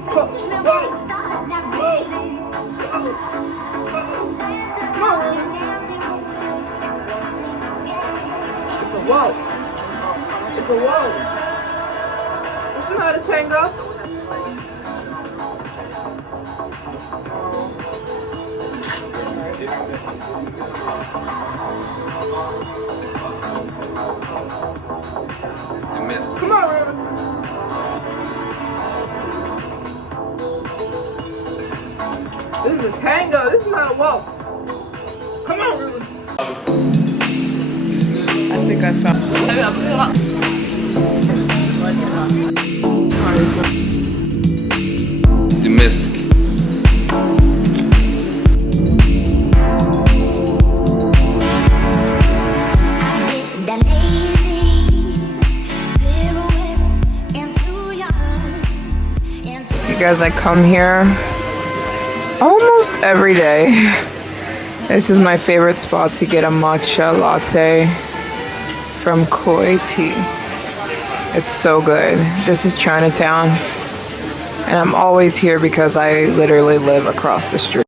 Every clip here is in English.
It's a waltz. It's a waltz. Isn't that a tango? Come on, Ruben. This is a tango. This is not a waltz. Come on, Ruben. I think I found. The mask. You guys, I come here almost every day. This is my favorite spot to get a matcha latte from Koi Tea. It's so good. This is Chinatown, and I'm always here because I literally live across the street.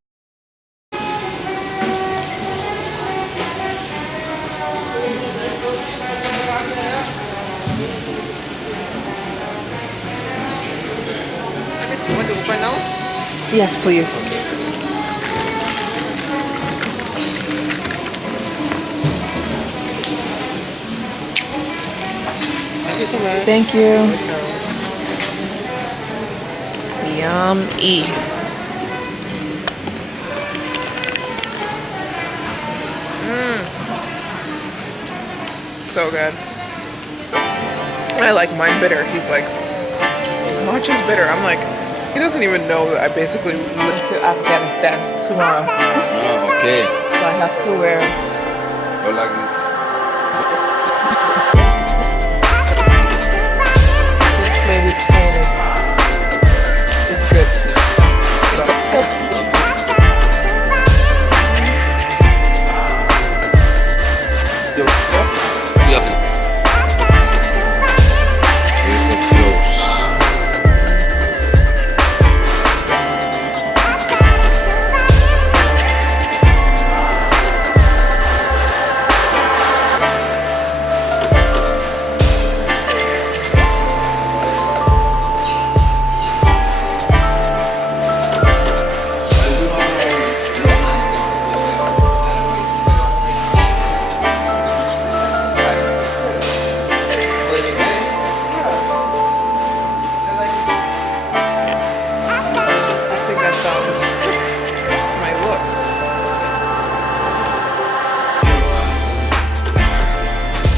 Yes, please. Thank you so much. Thank you. Yummy. So good. I like mine bitter. He's like, matcha's bitter. I'm like, he doesn't even know that I basically live to Afghanistan tomorrow. Oh, okay. So I have to wear. I like this. This baby pain is good. Still. Yeah. You're so close.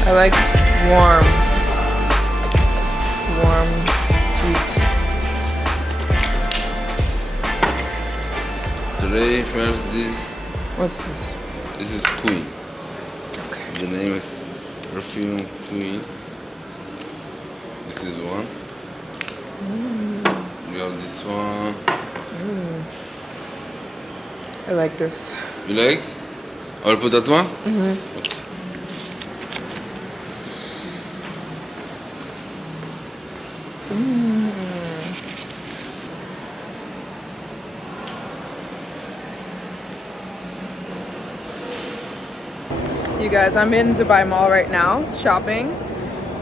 I like warm, sweet. Today, first this. What's this? This is Queen. Okay. The name is perfume Queen. This is one. We have this one. I like this. You like? I'll put that one? Mm-hmm. Okay. You guys, I'm in Dubai Mall right now shopping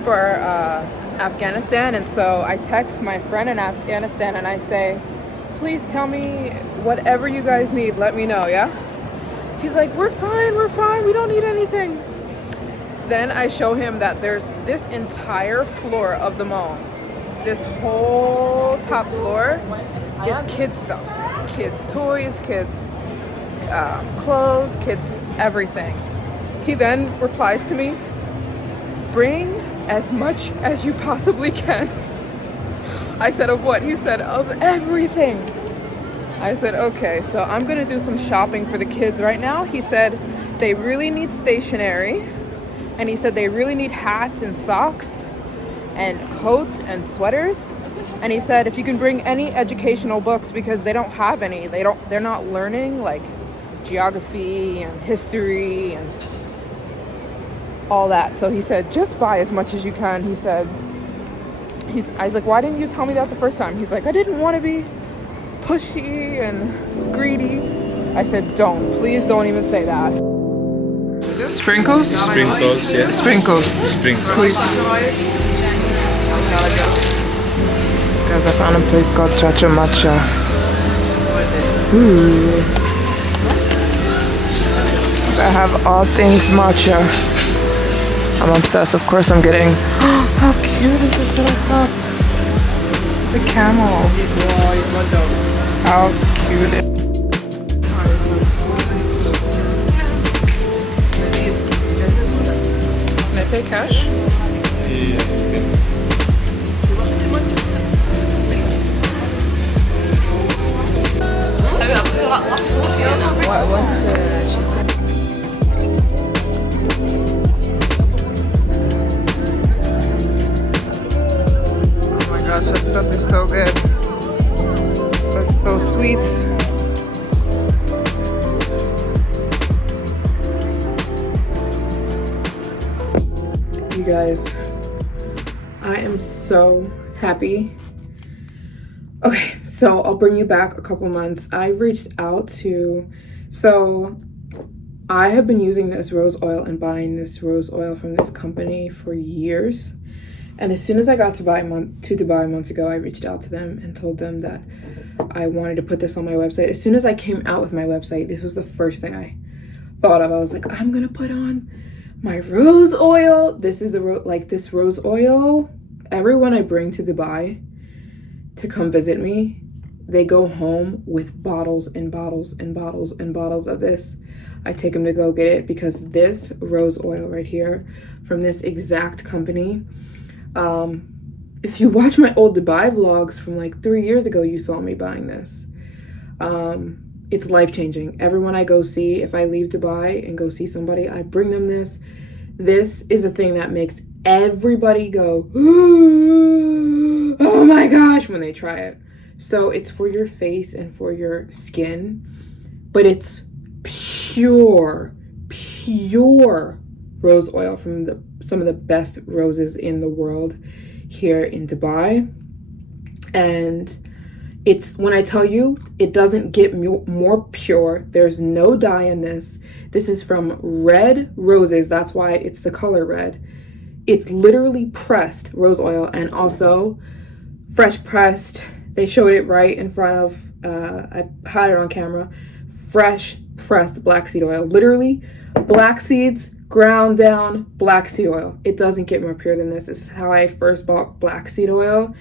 for Afghanistan, and so I text my friend in Afghanistan and I say, please tell me whatever you guys need, let me know, yeah? He's like, we're fine, we don't need anything. Then I show him that there's this entire floor of the mall. This whole top floor is kids stuff. Kids toys, kids clothes, kids everything. He then replies to me, bring as much as you possibly can. I said, of what? He said, of everything. I said, okay, so I'm gonna do some shopping for the kids right now. He said they really need stationery, and he said they really need hats and socks and coats and sweaters. And he said if you can bring any educational books, because they don't have any. They're not learning like geography and history and all that. So he said just buy as much as you can. He said I was like, why didn't you tell me that the first time? He's like, I didn't want to be pushy and greedy. I said, please don't even say that. Sprinkles? Sprinkles, yeah. Sprinkles. Sprinkles. Please. Guys, I found a place called Chacha Matcha. Ooh. I have all things matcha. I'm obsessed. Of course I'm getting... How cute is this little cup? The camel. How cute is... Oh, this is... Can I pay cash? Oh my gosh, that stuff is so good. That's so sweet. You guys, I am so happy. Okay, so I'll bring you back a couple months. I reached out to, so I have been using this rose oil and buying this rose oil from this company for years. And as soon as I got to Dubai months ago, I reached out to them and told them that I wanted to put this on my website. As soon as I came out with my website, this was the first thing I thought of. I was like, I'm gonna put on my rose oil. This is this rose oil. Everyone I bring to Dubai to come visit me, they go home with bottles and bottles and bottles and bottles of this. I take them to go get it because this rose oil right here from this exact company, if you watch my old Dubai vlogs from like 3 years ago, you saw me buying this. It's life-changing. Everyone I go see, if I leave Dubai and go see somebody, I bring them this. This is a thing that makes everybody go, oh my gosh, when they try it. So it's for your face and for your skin, but it's pure rose oil from some of the best roses in the world here in Dubai. And it's, when I tell you, it doesn't get more pure. There's no dye in this. This is from red roses. That's why it's the color red. It's literally pressed rose oil and also fresh pressed. They showed it right in front of, I had it on camera, fresh pressed black seed oil. Literally black seeds, ground down black seed oil. It doesn't get more pure than this. This is how I first bought black seed oil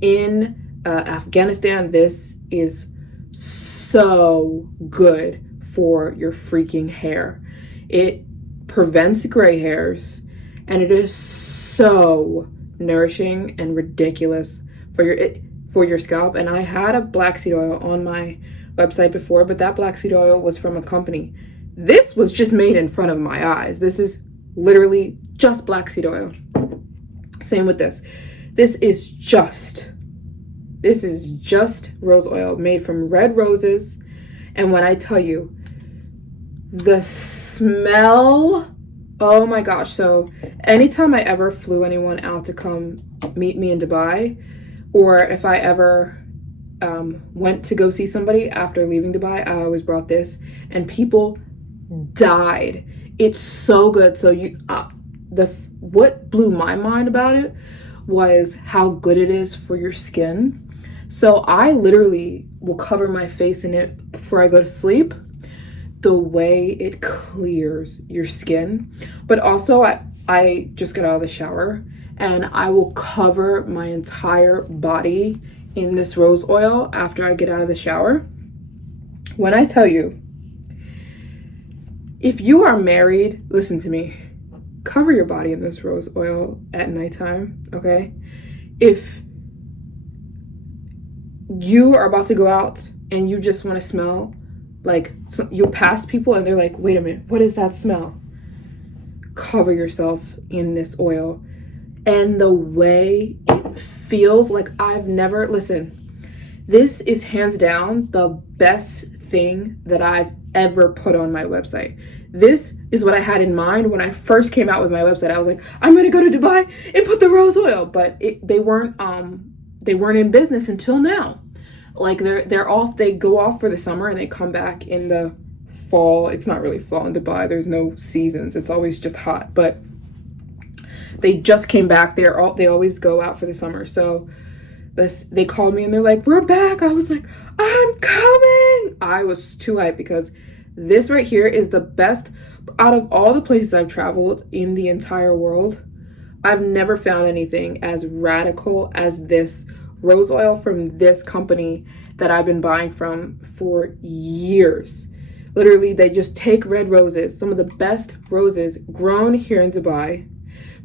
in Afghanistan. This is so good for your freaking hair. It prevents gray hairs and it is so nourishing and ridiculous for your scalp. And I had a black seed oil on my website before, but that black seed oil was from a company. This was just made in front of my eyes. This is literally just black seed oil. Same with this. This is just rose oil made from red roses. And when I tell you, the smell, oh my gosh. So anytime I ever flew anyone out to come meet me in Dubai, or if I ever went to go see somebody after leaving Dubai, I always brought this, and people died. It's so good. So what blew my mind about it was how good it is for your skin. So I literally will cover my face in it before I go to sleep. The way it clears your skin. But also I just got out of the shower and I will cover my entire body in this rose oil after I get out of the shower. When I tell you, if you are married, listen to me, cover your body in this rose oil at nighttime, okay? If you are about to go out and you just want to smell, like you'll pass people and they're like, wait a minute, what is that smell? Cover yourself in this oil. And the way it feels, like I've never, listen, this is hands down the best thing that I've ever put on my website. This is what I had in mind when I first came out with my website. I was like, I'm gonna go to Dubai and put the rose oil, but they weren't in business until now. Like they're off. They go off for the summer and they come back in the fall. It's not really fall in Dubai. There's no seasons. It's always just hot. But they just came back. They always go out for the summer. So they called me and they're like, we're back. I was like, I'm coming. I was too hyped because this right here is the best out of all the places I've traveled in the entire world. I've never found anything as radical as this rose oil from this company that I've been buying from for years. Literally, they just take red roses, some of the best roses grown here in Dubai,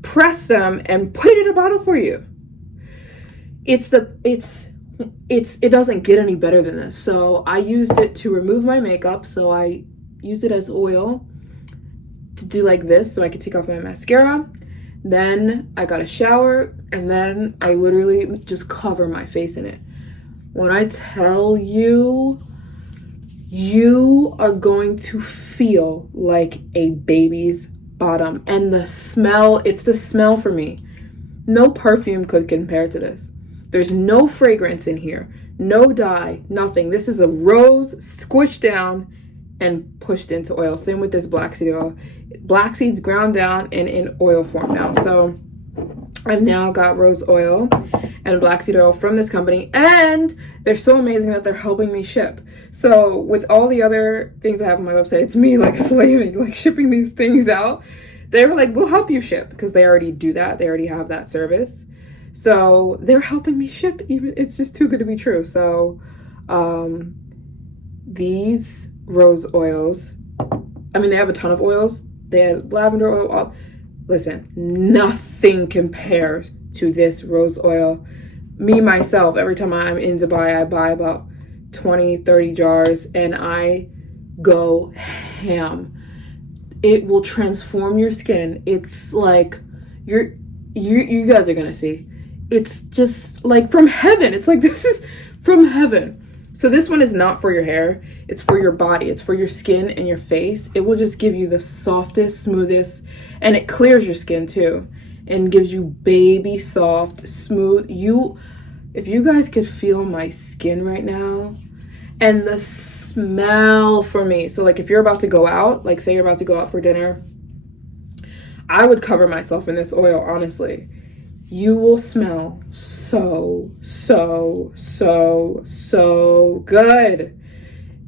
press them and put it in a bottle for you. It doesn't get any better than this. So I used it to remove my makeup. So I used it as oil to do like this so I could take off my mascara. Then I got a shower and then I literally just cover my face in it. When I tell you, you are going to feel like a baby's bottom. And the smell, it's the smell for me. No perfume could compare to this. There's no fragrance in here, no dye, nothing. This is a rose squished down and pushed into oil. Same with this black seed oil. Black seeds ground down and in oil form now. So I've now got rose oil and black seed oil from this company, and they're so amazing that they're helping me ship. So with all the other things I have on my website, it's me like slaving, like shipping these things out. They were like, we'll help you ship, because they already do that. They already have that service. So they're helping me ship. Even it's just too good to be true. So these rose oils, I mean, they have a ton of oils. They have lavender oil. Listen, nothing compares to this rose oil. Me, myself, every time I'm in Dubai, I buy about 20, 30 jars and I go ham. It will transform your skin. It's like, you guys are gonna see. It's just like from heaven. It's like, this is from heaven. So this one is not for your hair. It's for your body. It's for your skin and your face. It will just give you the softest, smoothest, and it clears your skin too and gives you baby soft, smooth. If you guys could feel my skin right now and the smell for me. So like if you're about to go out, like say you're about to go out for dinner, I would cover myself in this oil, honestly. You will smell so good.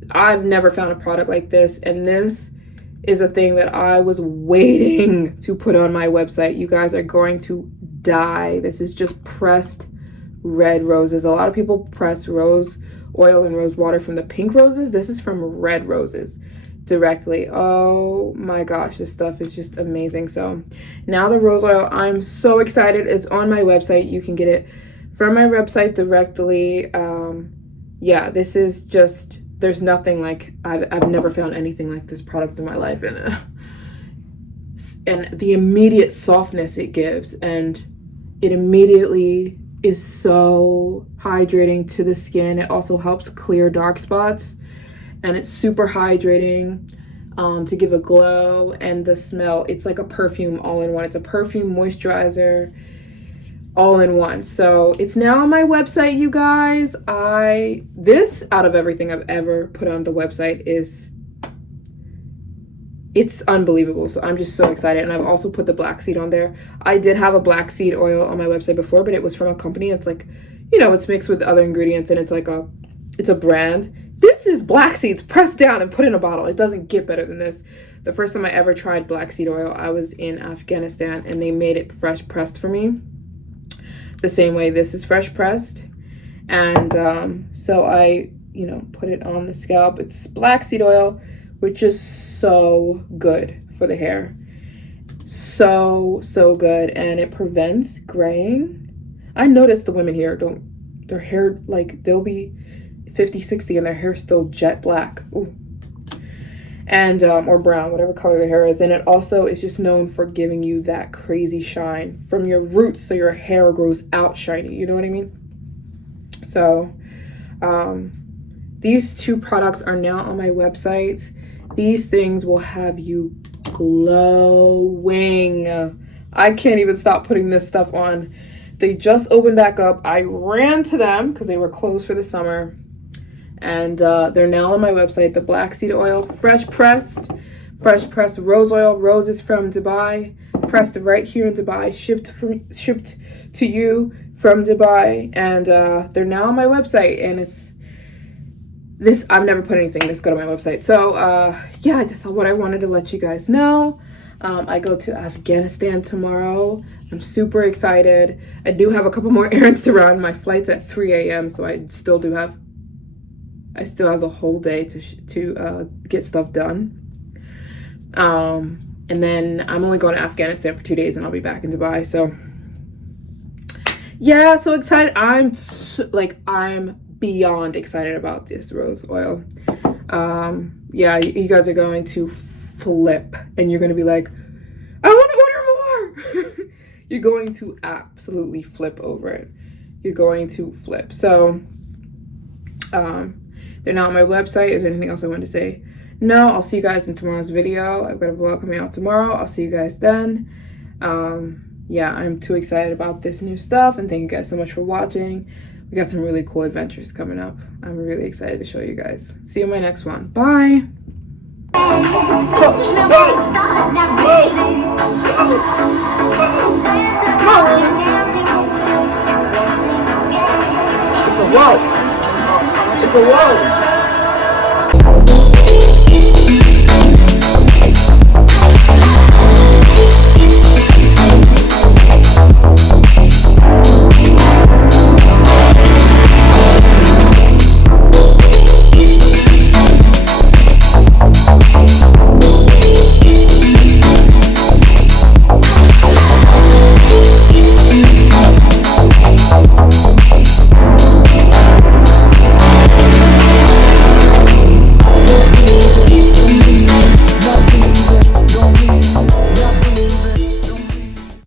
I've never found a product like this, and this is a thing that I was waiting to put on my website. You guys are going to die. This is just pressed red roses. A lot of people press rose oil and rose water from the pink roses. This is from red roses directly. Oh my gosh, this stuff is just amazing. So now the rose oil, I'm so excited. It's on my website. You can get it from my website directly. Yeah, this is just, there's nothing like, I've never found anything like this product in my life. And the immediate softness it gives, and it immediately is so hydrating to the skin. It also helps clear dark spots, and it's super hydrating to give a glow. And the smell, it's like a perfume all in one. It's a perfume moisturizer all in one. So it's now on my website, you guys. This, out of everything I've ever put on the website, it's unbelievable. So I'm just so excited. And I've also put the black seed on there. I did have a black seed oil on my website before, but it was from a company. It's like, you know, it's mixed with other ingredients, and it's like it's a brand. This is black seeds pressed down and put in a bottle. It doesn't get better than this. The first time I ever tried black seed oil, I was in Afghanistan, and they made it fresh pressed for me. The same way this is fresh pressed. And so I, you know, put it on the scalp. It's black seed oil, which is so good for the hair. So good. And it prevents graying. I noticed the women here their hair, like, they'll be 50, 60 and their hair still jet black. Ooh. And or brown, whatever color their hair is. And it also is just known for giving you that crazy shine from your roots, so your hair grows out shiny. You know what I mean? So These two products are now on my website. These things will have you glowing. I can't even stop putting this stuff on. They just opened back up. I ran to them because they were closed for the summer. And they're now on my website. The black seed oil, fresh pressed rose oil, roses from Dubai, pressed right here in Dubai, shipped to you from Dubai. And they're now on my website. And it's this, I've never put anything this good on my website. So yeah, that's what I wanted to let you guys know. I go to Afghanistan tomorrow. I'm super excited. I do have a couple more errands to run. My flight's at 3 a.m. so I still have the whole day to get stuff done. And then I'm only going to Afghanistan for 2 days and I'll be back in Dubai. So yeah, so excited. I'm beyond excited about this rose oil. Yeah, you guys are going to flip and you're going to be like, I want to order more. You're going to absolutely flip over it. You're going to flip. So they're not on my website. Is there anything else I wanted to say? No, I'll see you guys in tomorrow's video. I've got a vlog coming out tomorrow. I'll see you guys then. Yeah, I'm too excited about this new stuff, and thank you guys so much for watching. We got some really cool adventures coming up. I'm really excited to show you guys. See you in my nenext one. Bye. It's a whoa. It's a whoa.